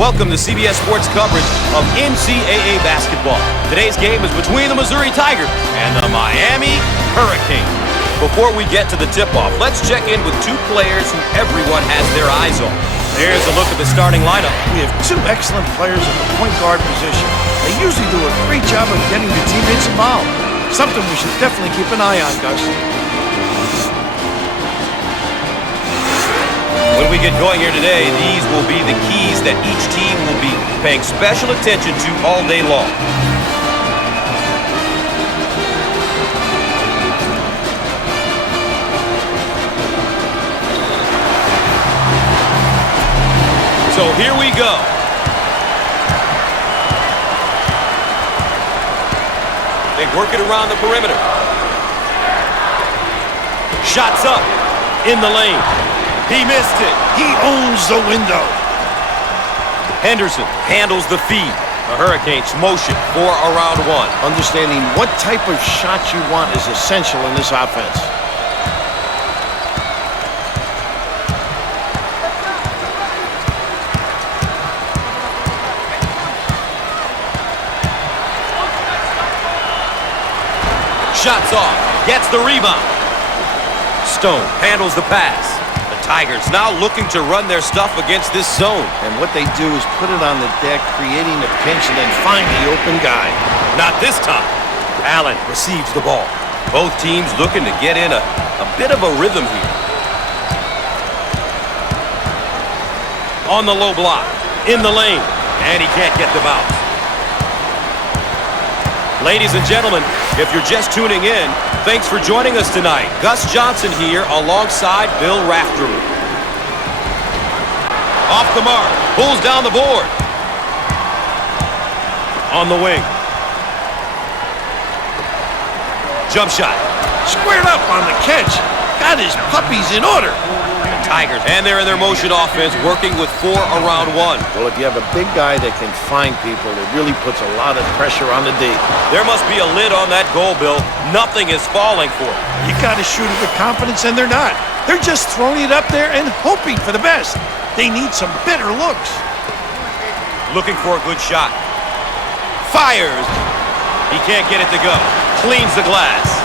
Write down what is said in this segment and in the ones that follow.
Welcome to CBS Sports coverage of NCAA Basketball. Today's game is between the Missouri Tigers and the Miami Hurricanes. Before we get to the tip-off, let's check in with two players who everyone has their eyes on. Here's a look at the starting lineup. We have two excellent players at the point guard position. They usually do a great job of getting the teammates involved. Something we should definitely keep an eye on, Gus. When we get going here today, these will be the keys that each team will be paying special attention to all day long. So here we go. They work it around the perimeter. Shots up in the lane. He missed it. He owns the window. Henderson handles the feed. The Hurricanes motion for a round one. Understanding what type of shot you want is essential in this offense. Shots off. Gets the rebound. Stone handles the pass. Tigers now looking to run their stuff against this zone. And what they do is put it on the deck, creating a pinch, and then find the open guy. Not this time. Allen receives the ball. Both teams looking to get in a bit of a rhythm here. On the low block. In the lane. And he can't get the bounce. Ladies and gentlemen, if you're just tuning in, thanks for joining us tonight. Gus Johnson here alongside Bill Raftery. Off the mark, pulls down the board. On the wing. Jump shot. Squared up on the catch. Got his puppies in order. Tigers, and they're in their motion offense, working with 4 around 1. Well, if you have a big guy that can find people, it really puts a lot of pressure on the D. There must be a lid on that goal, Bill. Nothing is falling for it. You got to shoot it with confidence, and they're not. They're just throwing it up there and hoping for the best. They need some better looks. Looking for a good shot. Fires. He can't get it to go. Cleans the glass.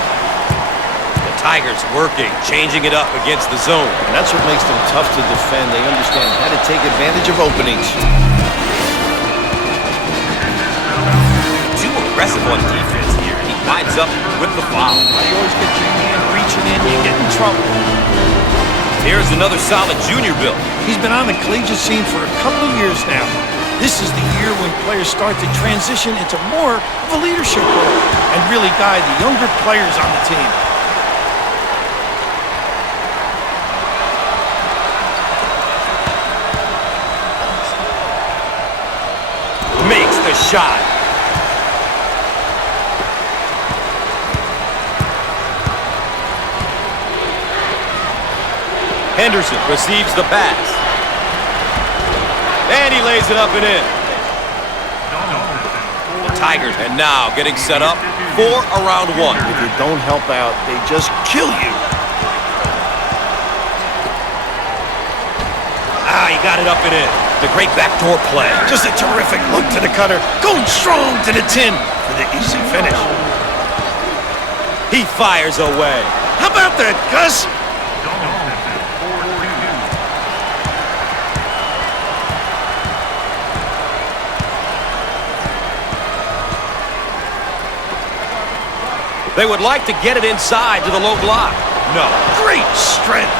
Tigers working, changing it up against the zone. And that's what makes them tough to defend. They understand how to take advantage of openings. Too aggressive on defense here. He winds up with the foul. You always get your man reaching in, you get in trouble. Here's another solid junior Bill. He's been on the collegiate scene for a couple of years now. This is the year when players start to transition into more of a leadership role and really guide the younger players on the team. Makes the shot. Henderson receives the pass. And he lays it up and in. The Tigers and now getting set up for a round 1. If you don't help out, they just kill you. He got it up and in. The great backdoor play. Just a terrific look to the cutter. Going strong to the tin for the easy finish. He fires away. How about that, Gus? They would like to get it inside to the low block. No. Great strength.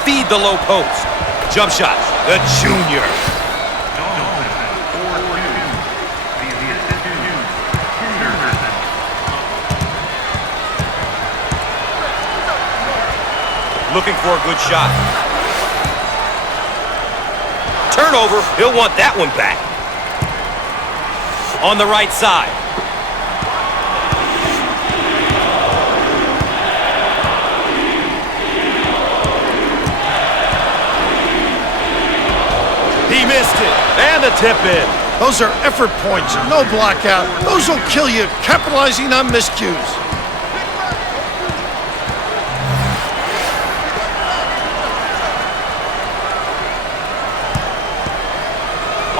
Feed the low post. Jump shot. The junior. Looking for a good shot. Turnover. He'll want that one back. On the right side. He missed it. And the tip in. Those are effort points. No block out. Those will kill you, capitalizing on miscues.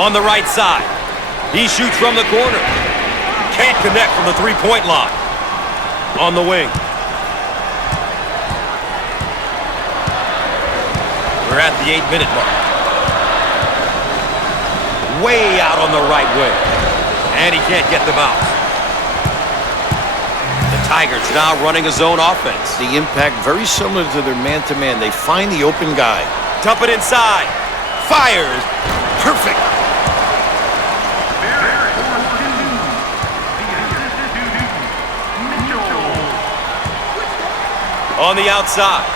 On the right side. He shoots from the corner. Can't connect from the three-point line. On the wing. We're at the 8-minute mark. Way out on the right wing. And he can't get them out. The Tigers now running a zone offense. The impact very similar to their man-to-man. They find the open guy. Dump it inside. Fires. Perfect. On the outside.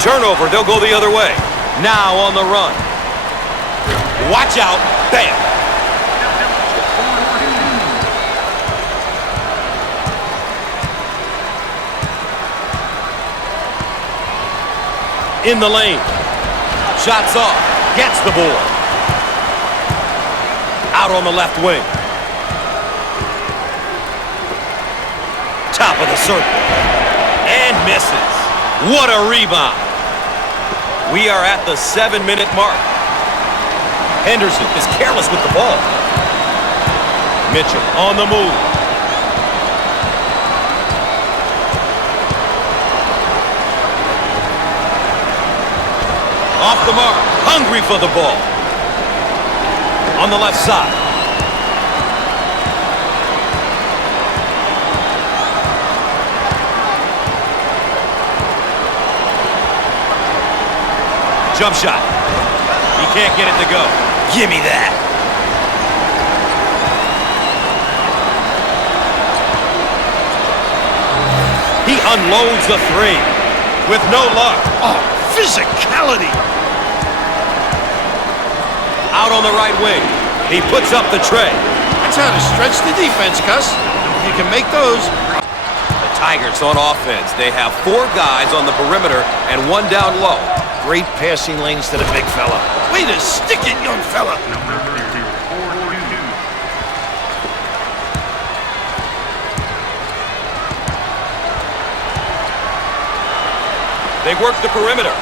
Turnover, they'll go the other way. Now on the run. Watch out. Bam. In the lane. Shots off. Gets the board. Out on the left wing. Top of the circle. And misses. What a rebound. We are at the 7-minute mark. Henderson is careless with the ball. Mitchell on the move. Off the mark. Hungry for the ball. On the left side. Jump shot. He can't get it to go. Give me that. He unloads the three with no luck. Oh, physicality. Out on the right wing. He puts up the tray. That's how to stretch the defense, Gus. You can make those. The Tigers on offense. They have 4 guys on the perimeter and 1 down low. Great passing lanes to the big fella. Way to stick it, young fella. They work the perimeter.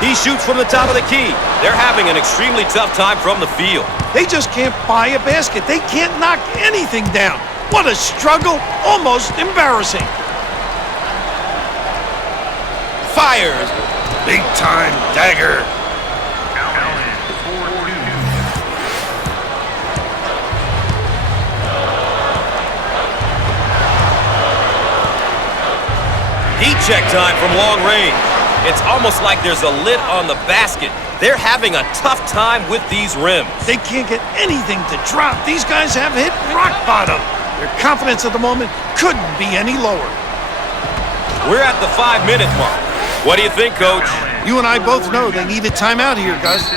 He shoots from the top of the key. They're having an extremely tough time from the field. They just can't buy a basket. They can't knock anything down. What a struggle. Almost embarrassing. Fires. Big time dagger. Heat check time from long range. It's almost like there's a lid on the basket. They're having a tough time with these rims. They can't get anything to drop. These guys have hit rock bottom. Their confidence at the moment couldn't be any lower. We're at the 5-minute mark. What do you think, Coach? You and I both know they need a timeout here, Gus.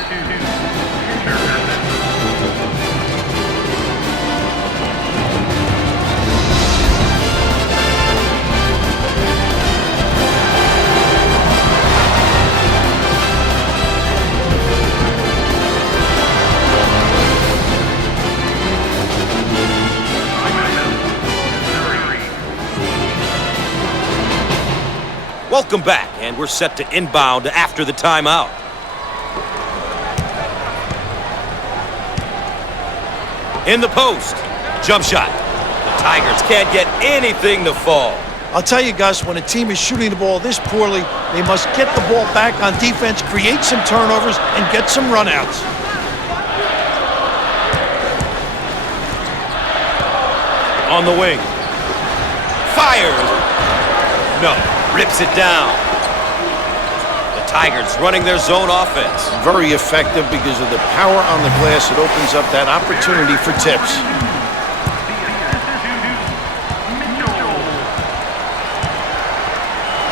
Welcome back, and we're set to inbound after the timeout. In the post. Jump shot. The Tigers can't get anything to fall. I'll tell you, Gus, when a team is shooting the ball this poorly, they must get the ball back on defense, create some turnovers, and get some runouts. On the wing. Fires. No. Rips it down. The Tigers running their zone offense. Very effective because of the power on the glass. It opens up that opportunity for tips.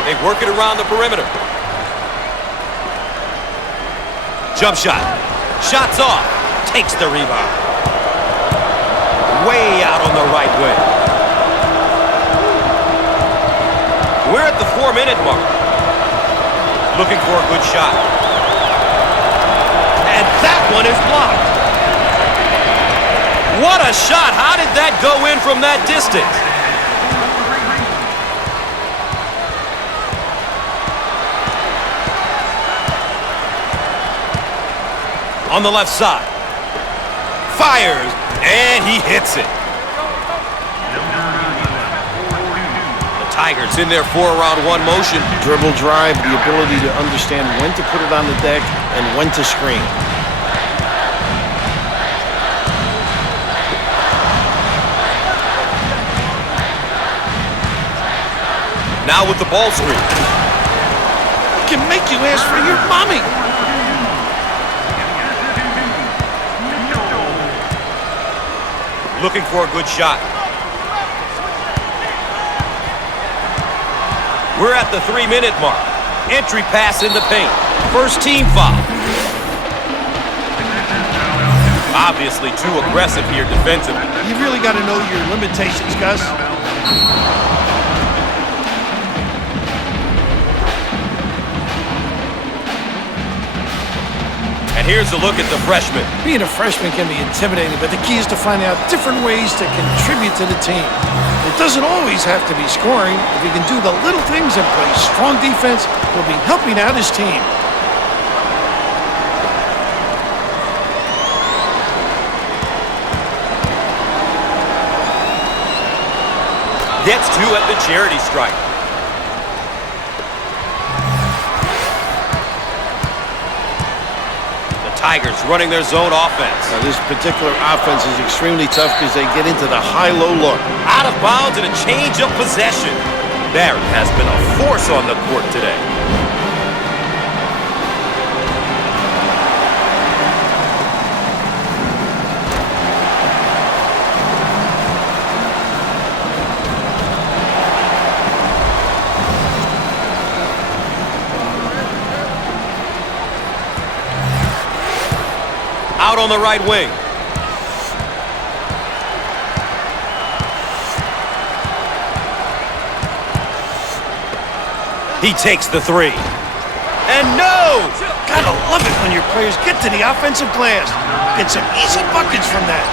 They work it around the perimeter. Jump shot. Shots off. Takes the rebound. Way out on the right wing. We're at the 4-minute mark. Looking for a good shot. And that one is blocked. What a shot. How did that go in from that distance? On the left side. Fires, and he hits it. The Tigers in their 4-around-1 motion. Dribble drive, the ability to understand when to put it on the deck and when to screen. Now with the ball screen. Can make you ask for your mommy. Looking for a good shot. We're at the 3-minute mark. Entry pass in the paint. First team foul. Obviously too aggressive here defensively. You really got to know your limitations, Gus. Here's a look at the freshman. Being a freshman can be intimidating, but the key is to find out different ways to contribute to the team. It doesn't always have to be scoring. If he can do the little things and play strong defense, he'll be helping out his team. Gets two at the charity stripe. Tigers running their zone offense. Now, this particular offense is extremely tough because they get into the high-low look. Out of bounds and a change of possession. Barrett has been a force on the court today. Out on the right wing. He takes the three. And no! Gotta love it when your players get to the offensive glass. Get some easy buckets from that.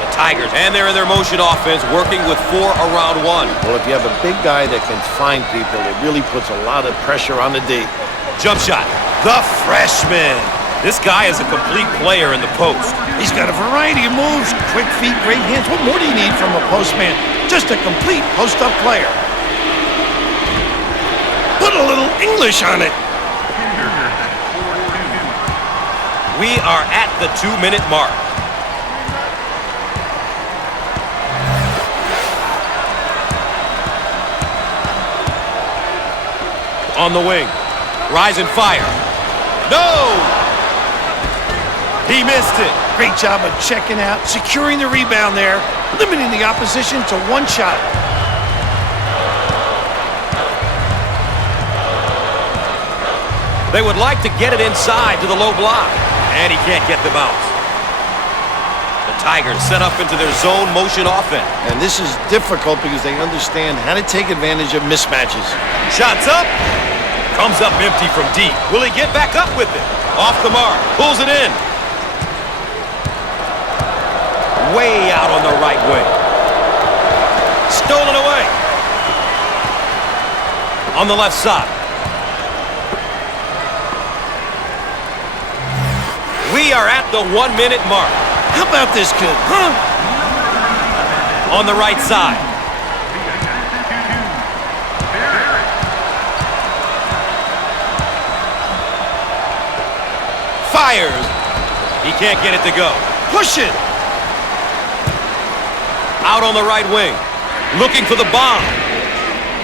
The Tigers, and they're in their motion offense, working with 4-around-1. Well, if you have a big guy that can find people, it really puts a lot of pressure on the D. Jump shot. The freshman. This guy is a complete player in the post. He's got a variety of moves, quick feet, great hands. What more do you need from a postman? Just a complete post-up player. Put a little English on it. We are at the 2-minute mark. On the wing. Rise and fire. No! He missed it. Great job of checking out, securing the rebound there, limiting the opposition to one shot. They would like to get it inside to the low block, and he can't get the bounce. The Tigers set up into their zone motion offense. And this is difficult because they understand how to take advantage of mismatches. Shots up. Comes up empty from deep. Will he get back up with it? Off the mark. Pulls it in. Way out on the right wing. Stolen away. On the left side. We are at the 1-minute mark. How about this kid, huh? On the right side. Fires. He can't get it to go. Push it. Out on the right wing. Looking for the bomb.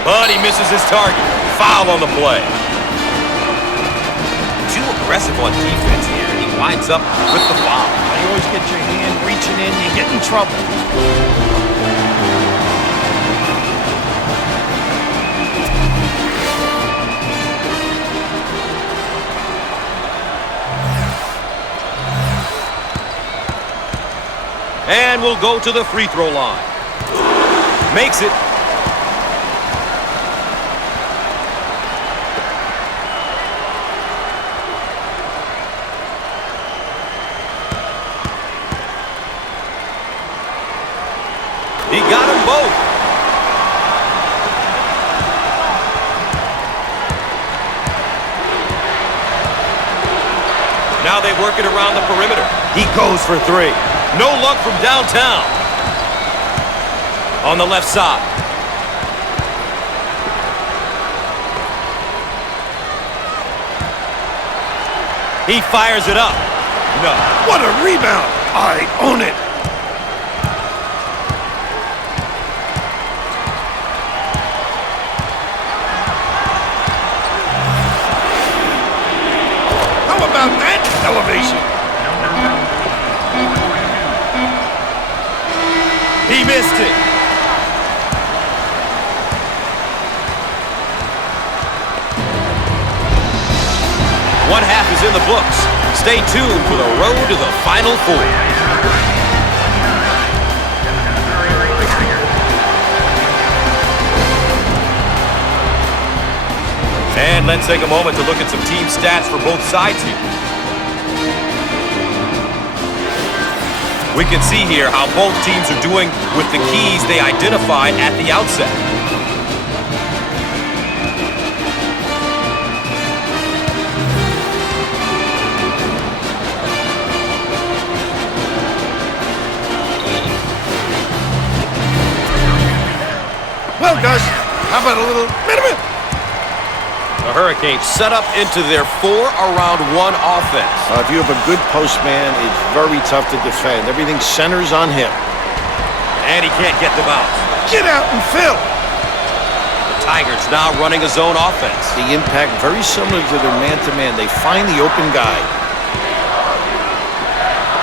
But he misses his target. Foul on the play. Too aggressive on defense here. He winds up with the foul. You always get your hand reaching in, you get in trouble. And we'll go to the free throw line. Makes it. He got them both. working around the perimeter. He goes for three. No luck from downtown. On the left side. He fires it up. No. What a rebound. I own it. How about that elevation? He missed it. One half is in the books. Stay tuned for the road to the Final Four. And let's take a moment to look at some team stats for both sides here. We can see here how both teams are doing with the keys they identified at the outset. Well, Gus, how about a little minute? The Hurricanes set up into their 4-around-1 offense. If you have a good post man, it's very tough to defend. Everything centers on him. And he can't get the bounce. Get out and fill. The Tigers now running a zone offense. The impact very similar to their man-to-man. They find the open guy.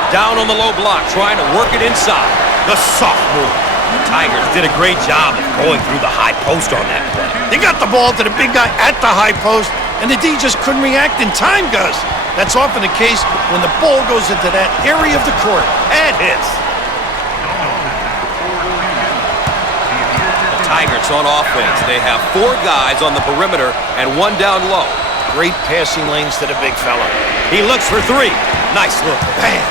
Down on the low block, trying to work it inside. The sophomore. The Tigers did a great job of going through the high post on that play. They got the ball to the big guy at the high post, and the D just couldn't react in time, Gus. That's often the case when the ball goes into that area of the court. And hits. The Tigers on offense. They have 4 guys on the perimeter and 1 down low. Great passing lanes to the big fella. He looks for 3. Nice look. Bam.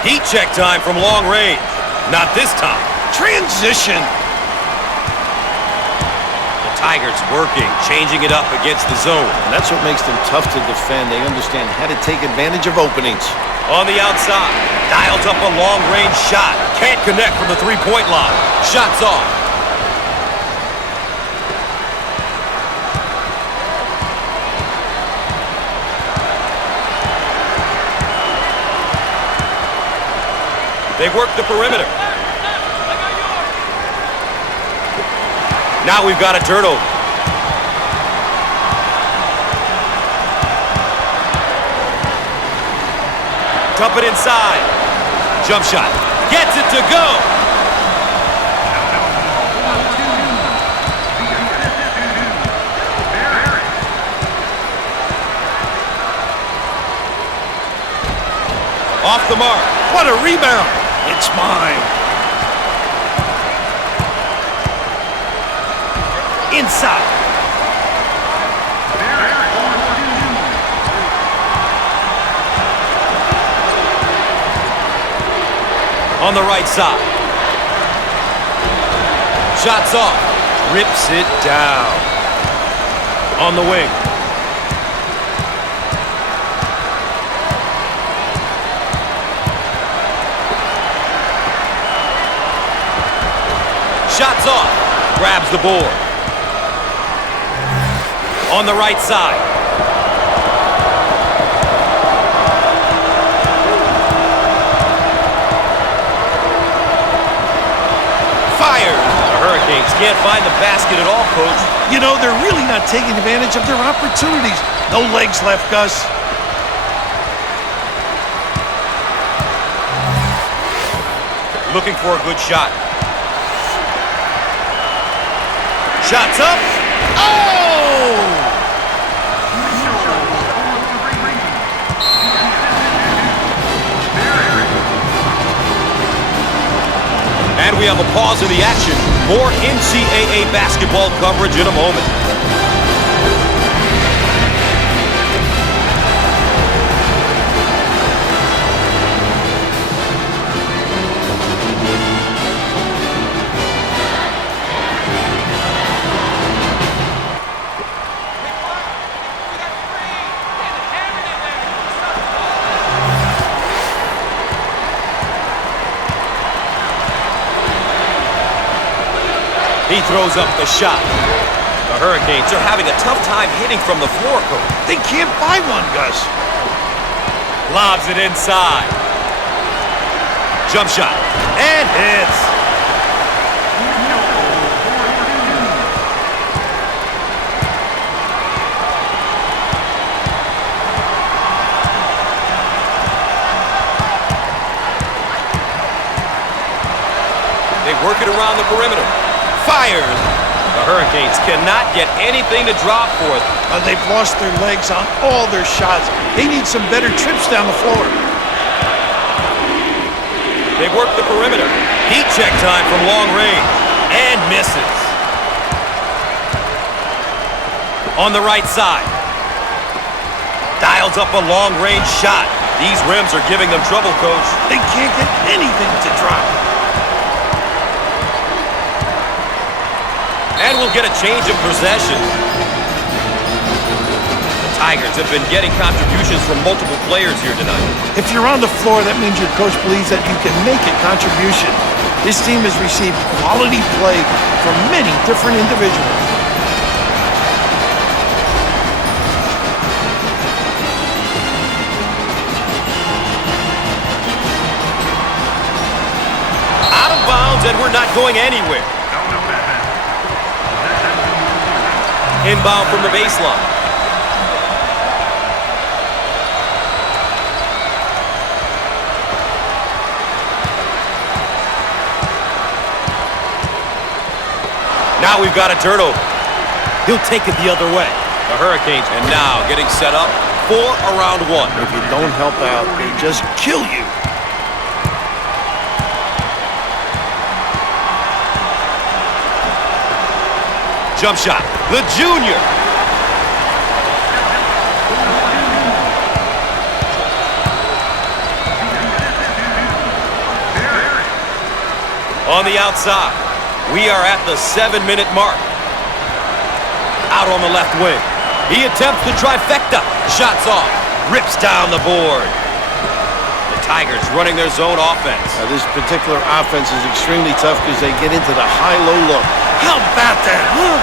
Heat check time from long range. Not this time. Transition. The Tigers working, changing it up against the zone. And that's what makes them tough to defend. They understand how to take advantage of openings. On the outside, dials up a long-range shot. Can't connect from the three-point line. Shots off. They've worked the perimeter. Now we've got a turnover. Dump it inside. Jump shot. Gets it to go. Off the mark. What a rebound. It's mine. Inside. On the right side. Shots off. Rips it down. On the wing. Shots off. Grabs the board. On the right side. Fired. The Hurricanes can't find the basket at all, Coach. You know, they're really not taking advantage of their opportunities. No legs left, Gus. Looking for a good shot. Shots up. Oh! And we have a pause in the action. More NCAA basketball coverage in a moment. He throws up the shot. The Hurricanes are having a tough time hitting from the floor, Coach. They can't buy one, Gus. Lobs it inside. Jump shot. And hits. They work it around the perimeter. Fires. The Hurricanes cannot get anything to drop for them. They've lost their legs on all their shots. They need some better trips down the floor. They work the perimeter. Heat check time from long range. And misses. On the right side. Dials up a long-range shot. These rims are giving them trouble, Coach. They can't get anything to drop. And we'll get a change of possession. The Tigers have been getting contributions from multiple players here tonight. If you're on the floor, that means your coach believes that you can make a contribution. This team has received quality play from many different individuals. Out of bounds, and we're not going anywhere. Inbound from the baseline. Now we've got a turnover. He'll take it the other way. The Hurricanes, and now getting set up for a round one. If you don't help out, they just kill you. Jump shot. The junior. On the outside. We are at the 7-minute mark. Out on the left wing. He attempts the trifecta. Shots off. Rips down the board. The Tigers running their zone offense. Now, this particular offense is extremely tough because they get into the high-low look. How about that, huh?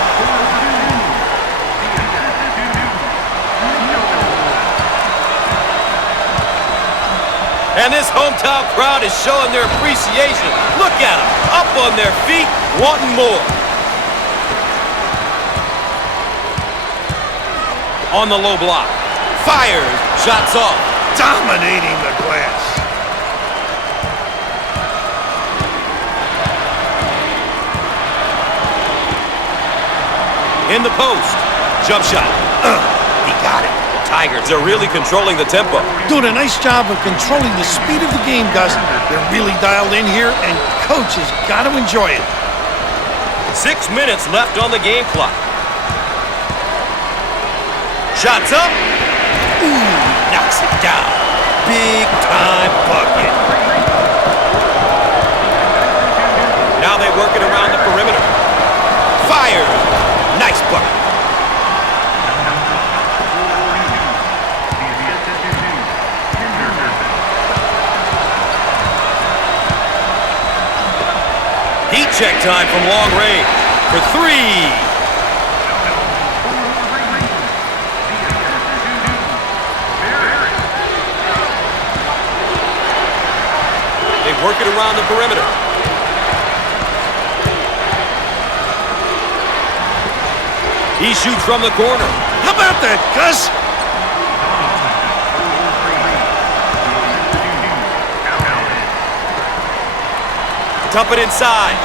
And this hometown crowd is showing their appreciation. Look at them, up on their feet, wanting more. On the low block. Fires, shots off. Dominating the glass. In the post. Jump shot. He got it. The Tigers are really controlling the tempo. Doing a nice job of controlling the speed of the game, Gus. They're really dialed in here, and coach has got to enjoy it. 6 minutes left on the game clock. Shots up. Ooh, knocks it down. Big time bucket. Now they work it around the perimeter. Fires. Nice bucket. Heat check time from long range for three. They work it around the perimeter. He shoots from the corner. How about that, Gus? Dump it inside.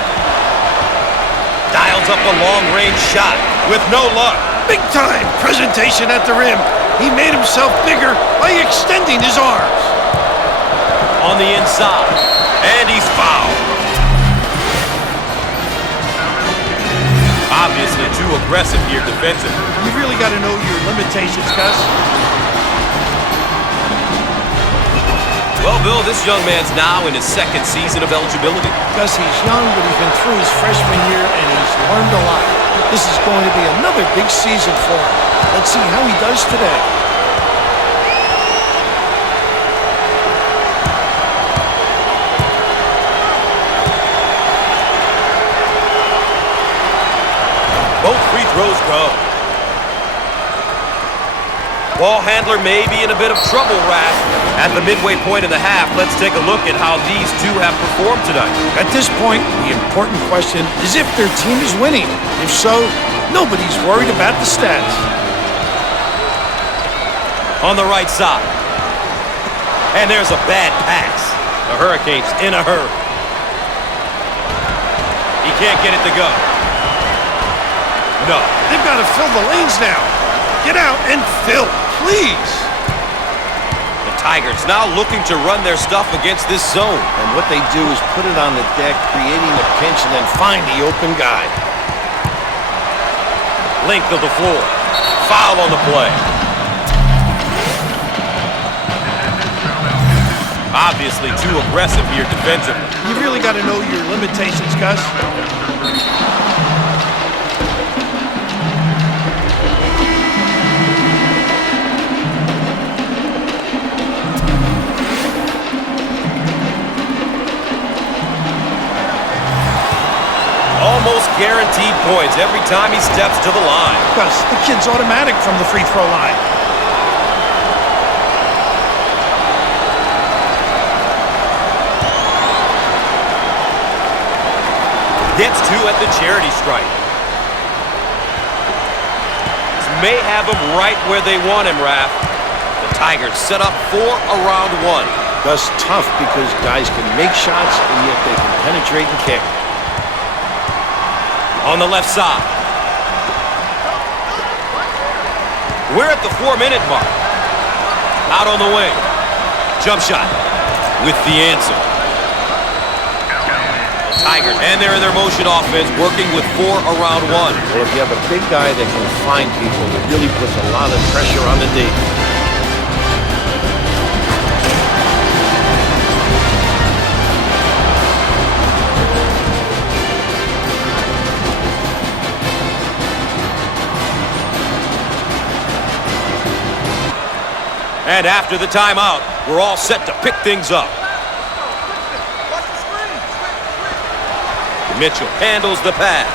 Dials up a long-range shot with no luck. Big-time presentation at the rim. He made himself bigger by extending his arms. On the inside. And he's fouled. Obviously too aggressive here defensively. You really got to know your limitations, Gus. Well, Bill, this young man's now in his second season of eligibility. Gus, he's young, but he's been through his freshman year, and he's learned a lot. This is going to be another big season for him. Let's see how he does today. throws go. Ball handler may be in a bit of trouble, Raph. At the midway point of the half, let's take a look at how these two have performed tonight. At this point, the important question is if their team is winning. If so, nobody's worried about the stats. On the right side. And there's a bad pass. The Hurricanes in a hurry. He can't get it to go. No. They've got to fill the lanes now. Get out and fill, please. The Tigers now looking to run their stuff against this zone. And what they do is put it on the deck, creating a pinch, and then find the open guy. Length of the floor. Foul on the play. Obviously too aggressive here defensively. You've really got to know your limitations, Gus. Almost guaranteed points every time he steps to the line. Gus, the kid's automatic from the free throw line. Gets two at the charity stripe. This may have him right where they want him, Raph. The Tigers set up for a round one. Gus, tough because guys can make shots and yet they can penetrate and kick. On the left side. We're at the 4-minute mark. Out on the wing. Jump shot with the answer. The Tigers, and they're in their motion offense, working with 4 around 1. Well, if you have a big guy that can find people, it really puts a lot of pressure on the D. And after the timeout, we're all set to pick things up. Mitchell handles the pass.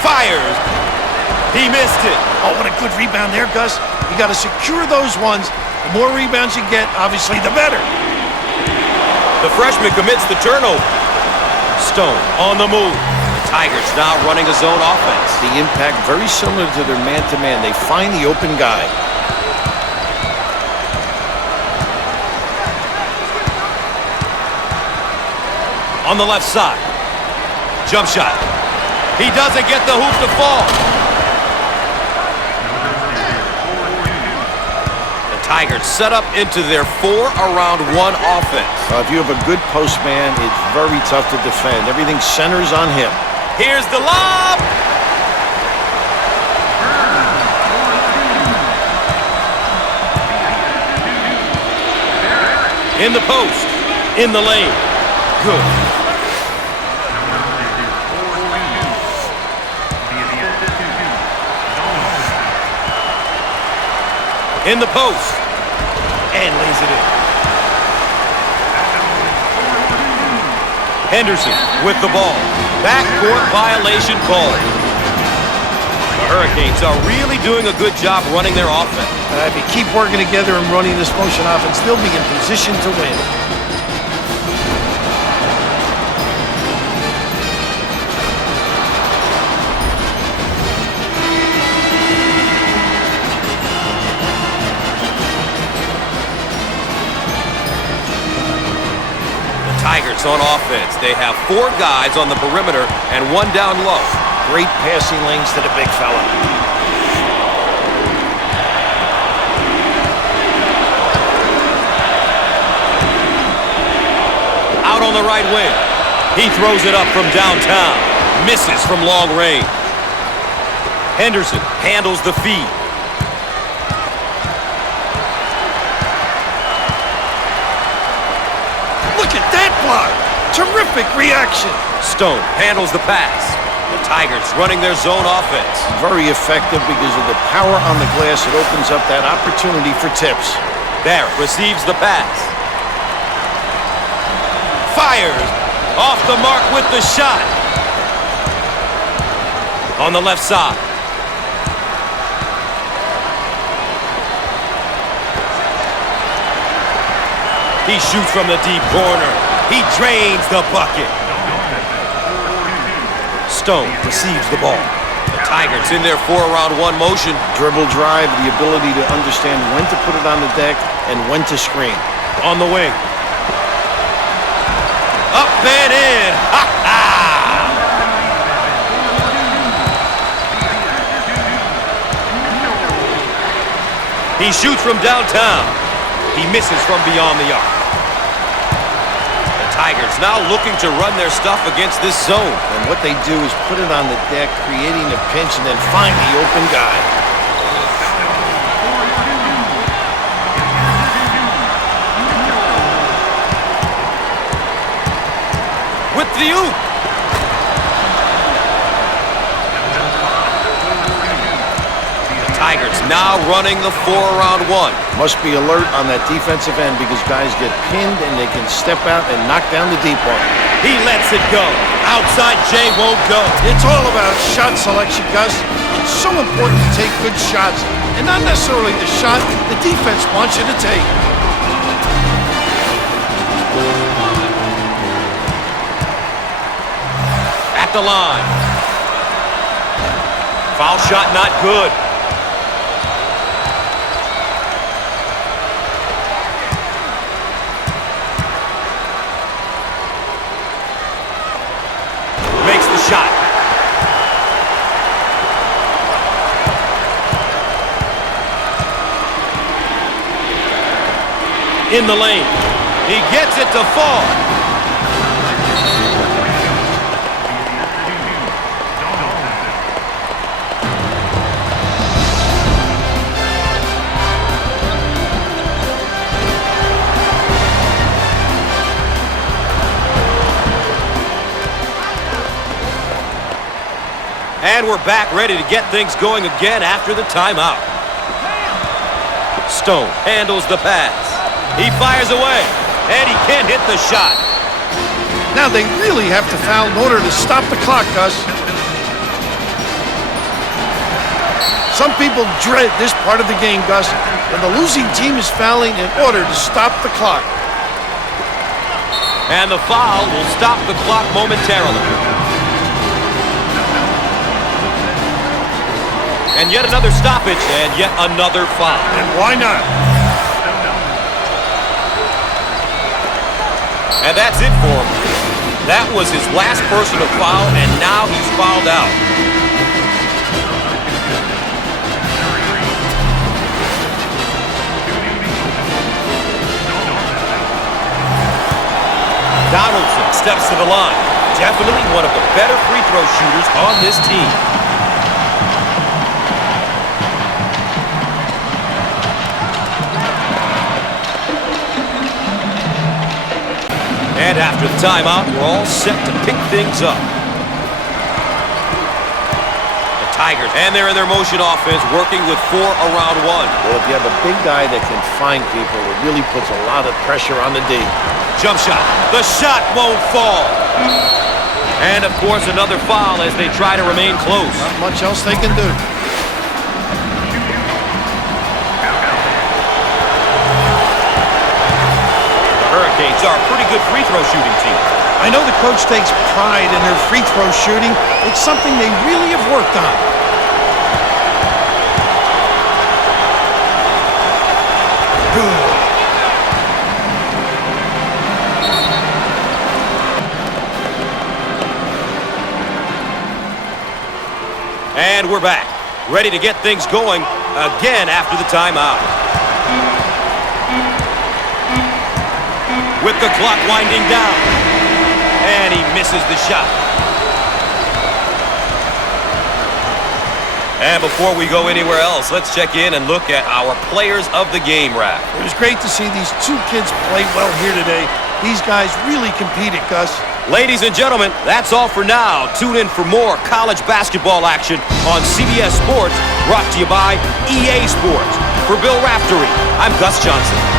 Fires. He missed it. Oh, what a good rebound there, Gus. You got to secure those ones. The more rebounds you get, obviously, the better. The freshman commits the turnover. Stone on the move. Tigers now running a zone offense. The impact very similar to their man-to-man. They find the open guy. On the left side. Jump shot. He doesn't get the hoop to fall. The Tigers set up into their 4 around 1 offense. If you have a good post man, it's very tough to defend. Everything centers on him. Here's the lob. In the post. In the lane. Good. In the post. And lays it in. Henderson with the ball. Backcourt violation call. The Hurricanes are really doing a good job running their offense. If you keep working together and running this motion offense, they'll be in position to win. Tigers on offense. They have 4 guys on the perimeter and 1 down low. Great passing lanes to the big fella. Out on the right wing. He throws it up from downtown. Misses from long range. Henderson handles the feed. Terrific reaction. Stone handles the pass. The Tigers running their zone offense. Very effective because of the power on the glass. It opens up that opportunity for tips. Barrett receives the pass. Fires. Off the mark with the shot. On the left side. He shoots from the deep corner. He drains the bucket. Stone receives the ball. The Tigers in their 4-around-1 motion. Dribble drive, the ability to understand when to put it on the deck and when to screen. On the wing. Up and in. Ha ha! He shoots from downtown. He misses from beyond the arc. The Tigers now looking to run their stuff against this zone. And what they do is put it on the deck, creating a pinch, and then find the open guy. With the oop. The Tigers now running the 4-around-1. Must be alert on that defensive end because guys get pinned and they can step out and knock down the deep one. He lets it go. Outside Jay won't go. It's all about shot selection, Gus. It's so important to take good shots, and not necessarily the shot the defense wants you to take. At the line. Foul shot not good. Makes the shot. In the lane. He gets it to fall. And we're back ready to get things going again after the timeout. Stone handles the pass. He fires away, and he can't hit the shot. Now they really have to foul in order to stop the clock, Gus. Some people dread this part of the game, Gus, and the losing team is fouling in order to stop the clock. And the foul will stop the clock momentarily. And yet another stoppage, and yet another foul. And why not? And that's it for him. That was his last personal foul, and now he's fouled out. Donaldson steps to the line. Definitely one of the better free throw shooters on this team. And after the timeout, we're all set to pick things up. The Tigers, and they're in their motion offense, working with 4-around-1. Well, if you have a big guy that can find people, it really puts a lot of pressure on the D. Jump shot. The shot won't fall. And, of course, another foul as they try to remain close. Not much else they can do. Hurricanes are a pretty good free throw shooting team. I know the coach takes pride in their free throw shooting. It's something they really have worked on. Good. And we're back, ready to get things going again after the timeout. With the clock winding down. And he misses the shot. And before we go anywhere else, let's check in and look at our players of the game, Raph. It was great to see these two kids play well here today. These guys really competed, Gus. Ladies and gentlemen, that's all for now. Tune in for more college basketball action on CBS Sports, brought to you by EA Sports. For Bill Raftery, I'm Gus Johnson.